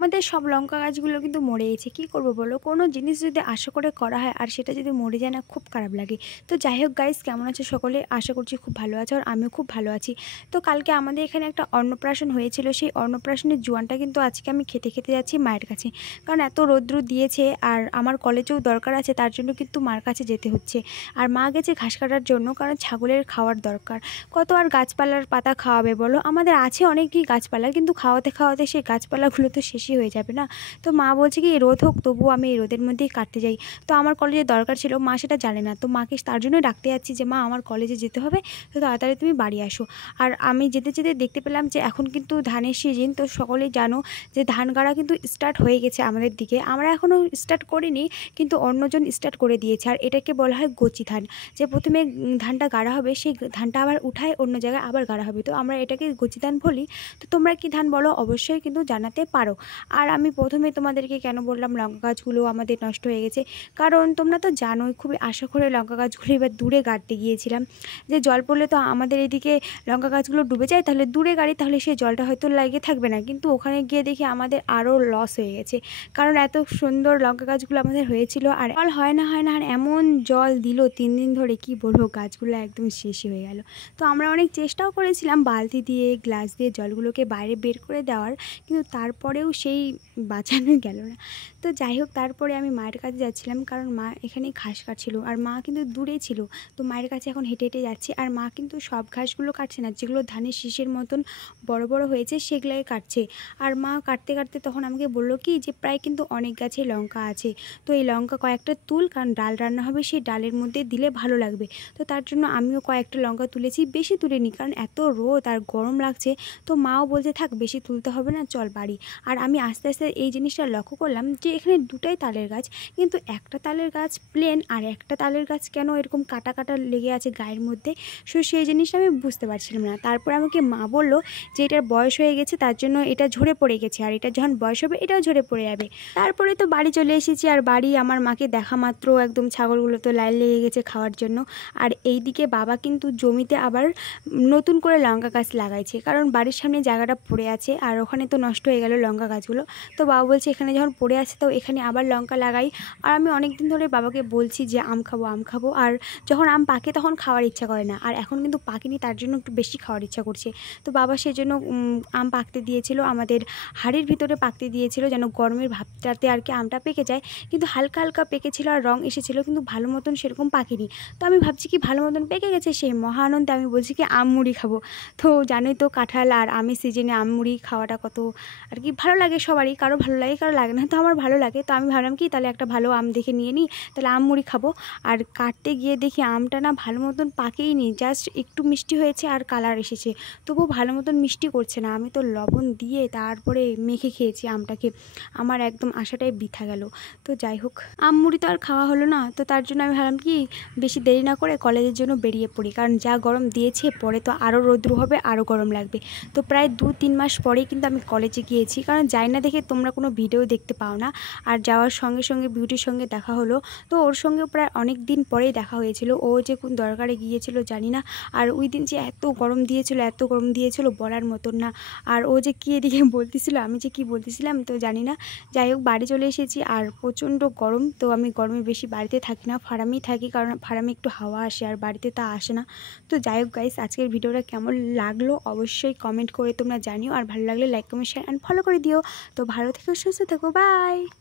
আমাদের সব লঙ্কা গাছগুলো কিন্তু মরে গেছে। কী করব বলো? কোনো জিনিস যদি আশা করে করা হয় আর সেটা যদি মরে যায় না, খুব খারাপ লাগে। তো যাই হোক গাইস, কেমন আছো সকলে? আশা করছি খুব ভালো আছো, আর আমিও খুব ভালো আছি। তো কালকে আমাদের এখানে একটা অন্নপ্রাশন হয়েছিল। সেই অন্নপ্রাশনের জোয়ানটা কিন্তু আজকে আমি খেতে যাচ্ছি মায়ের কাছে। কারণ এত রৌদ্র দিয়েছে আর আমার কলেজেও দরকার আছে, তার জন্য কিন্তু মার কাছে যেতে হচ্ছে। আর মা গেছে ঘাস কাটার জন্য, কারণ ছাগলের খাওয়ার দরকার। কত আর গাছপালার পাতা খাওয়াবে বলো? আমাদের আছে অনেকই গাছপালা, কিন্তু খাওয়াতে খাওয়াতে সেই গাছপালাগুলো তো শেষই হয়ে যাবে না। তো মা বলছে কি রোদ হোক, তবুও আমি এই রোদের মধ্যেই কাটতে যাই। তো আমার কলেজে দরকার ছিল, মা সেটা জানে না। তো মাকে তার জন্যই ডাকতে যাচ্ছি যে মা, আমার কলেজে যেতে হবে, তো তাড়াতাড়ি তুমি বাড়ি আসো। আর আমি যেতে যেতে দেখতে পেলাম যে এখন কিন্তু ধানের সিজন। তো সকলেই জানো যে ধান গাড়া কিন্তু স্টার্ট হয়ে গেছে আমাদের দিকে। আমরা এখনও স্টার্ট করিনি, কিন্তু অন্যজন স্টার্ট করে দিয়েছে। আর এটাকে বলা হয় গোচি ধান। যে প্রথমে ধানটা গাড়া হবে, সেই ধানটা আবার উঠায় অন্য জায়গায় আবার গাড়া হবে। তো আমরা এটাকে গোচি ধান বলি। তো তোমরা কি ধান বলো অবশ্যই কিন্তু জানাতে পারো। আর আমি প্রথমে তোমাদেরকে কেন বললাম লঙ্কা গাছগুলো আমাদের নষ্ট হয়ে গেছে, কারণ তোমরা তো জানোই খুবই আশা করে লঙ্কা গাছগুলো এবার দূরে গাড়তে গিয়েছিলাম। যে জল পড়লে তো আমাদের এদিকে লঙ্কা গাছগুলো ডুবে যায়, তাহলে দূরে গাড়ি, তাহলে সেই জলটা হয়তো লাগে থাকবে না। কিন্তু ওখানে গিয়ে দেখি আমাদের আরও লস হয়ে গেছে, কারণ এত সুন্দর লঙ্কা গাছগুলো আমাদের হয়েছিল। আর জল হয় না আর এমন জল দিল 3 দিন ধরে, কি বলবো, গাছগুলো একদম শেষই হয়ে গেল। তো আমরা অনেক চেষ্টাও করেছিলাম বালতি দিয়ে গ্লাস দিয়ে জলগুলোকে বাইরে বের করে দেওয়ার, কিন্তু তারপরেও সেই বাঁচানো গেল না। তো যাই হোক, তারপরে আমি মায়ের কাছে যাচ্ছিলাম, কারণ মা এখানে ঘাস কাটছিল আর মা কিন্তু দূরে ছিল। তো মায়ের কাছে এখন হেঁটে হেঁটে যাচ্ছি। আর মা কিন্তু সব ঘাসগুলো কাটছে না, যেগুলো ধানের শীষের মতন বড় বড় হয়েছে সেগুলাই কাটছে। আর মা কাটতে কাটতে তখন আমাকে বললো কি যে প্রায় কিন্তু অনেক গাছে লঙ্কা আছে, তো এই লঙ্কা কয়েকটা তুল, কারণ ডাল রান্না হবে, সেই ডালের মধ্যে দিলে ভালো লাগবে। তো তার জন্য আমিও কয়েকটা লঙ্কা তুলেছি, বেশি তুলিনি, কারণ এত রোদ আর গরম লাগছে। তো মাও বলছে থাক, বেশি তুলতে হবে না, চল বাড়ি। আর আমি আস্তে আস্তে এই জিনিসটা লক্ষ্য করলাম যে এখানে দুটাই তালের গাছ, কিন্তু একটা তালের গাছ প্লেন আর একটা তালের গাছ কেন এরকম কাটা কাটা লেগে আছে গায়ের মধ্যে। সো সেই জিনিসটা আমি বুঝতে পারছিলাম না। তারপর আমাকে মা বলল যে এটার বয়স হয়ে গেছে, তার জন্য এটা ঝরে পড়ে গেছে, আর এটা যখন বয়স হবে এটাও ঝরে পড়ে যাবে। তারপরে তো বাড়ি চলে এসেছি। আর বাড়ি আমার মাকে দেখা মাত্র একদম ছাগলগুলো তো লাইন লেগে গেছে খাওয়ার জন্য। আর এইদিকে বাবা কিন্তু জমিতে আবার নতুন করে লঙ্কা গাছ লাগাইছে, কারণ বাড়ির সামনে জায়গাটা পড়ে আছে আর ওখানে তো নষ্ট হয়ে গেল লঙ্কা গাছগুলো। তো বাবা বলছে এখানে যখন পড়ে আছে তো এখানে আবার লঙ্কা লাগাই। আর আমি অনেক দিন ধরে বাবাকে বলছি যে আম খাবো আম খাবো, আর যখন আম পাকে তখন খাওয়ার ইচ্ছা করে না, আর এখন কিন্তু পাকেনি, তার জন্য একটু বেশি খাওয়ার ইচ্ছা করছে। তো বাবা সেজন্য আম পাকতে দিয়েছিল, আমাদের হাড়ির ভিতরে পাকতে দিয়েছিল, যেন গরমের ভাবটাতে আর কি আমটা পেকে যায়। কিন্তু হালকা হালকা পেকেছিল আর রং এসেছিল, কিন্তু ভালো মতন সেরকম পাকেনি। তো আমি ভাবছি কি ভালো মতন পেকে গেছে, সেই মহা আনন্দে আমি বলছি কি আম মুড়ি খাবো। তো জানোই তো কাঁঠাল আর আমের সিজনে আম মুড়ি খাওয়াটা কত আর কি ভালো লাগে সবারই, কারো ভালো লাগে কারো লাগে না। তো আমার ভালো লাগে, তো আমি ভাবলাম কি তাহলে একটা ভালো আম দেখে নিয়ে নিই, তাহলে আম মুড়ি খাবো। আর কাটতে গিয়ে দেখি আমটা না ভালো মতন পাকেই নি, জাস্ট একটু মিষ্টি হয়েছে আর কালার এসেছে, তবুও ভালো মতন মিষ্টি করছে না। আমি তো লবণ দিয়ে তারপরে মেখে খেয়েছি আমটাকে, আমার একদম আশাটাই বৃথা গেল। তো যাই হোক, আম মুড়ি তো আর খাওয়া হলো না। তো তার জন্য আমি ভাবলাম কি বেশি দেরি না করে কলেজের জন্য বেরিয়ে পড়ি, কারণ যা গরম দিয়েছে পরে তো আরও রৌদ্র হবে, আরও গরম লাগবে। তো প্রায় 2-3 মাস পরেই কিন্তু আমি কলেজে গিয়েছি, কারণ যাই না দেখে তোমরা কোনো ভিডিও দেখতে পাও না। আর যাওয়ার সঙ্গে সঙ্গে বিউটির সঙ্গে দেখা হলো, তো ওর সঙ্গেও প্রায় অনেক দিন পরেই দেখা হয়েছিল। ও যে কোন দরকারে গিয়েছিল জানি না, আর ওই দিন যে এত গরম দিয়েছিল বলার মতন না। আর ও যে কী এদিকে বলতেছিল, আমি যে কী বলতেছিলাম তো জানি না। যাই হোক, বাড়ি চলে এসেছি আর প্রচণ্ড গরম। তো আমি গরমে বেশি বাড়িতে থাকি না, ফার্মেই থাকি, কারণ ফার্মে একটু হাওয়া আসে আর বাড়িতে তা আসে না। তো যাই হোক গাইস, আজকের ভিডিওটা কেমন লাগলো অবশ্যই কমেন্ট করে তোমরা জানিও, আর ভালো লাগলে like comment share and follow করে দিও। তো ভালো থেকো, সুস্থ থেকো, বাই।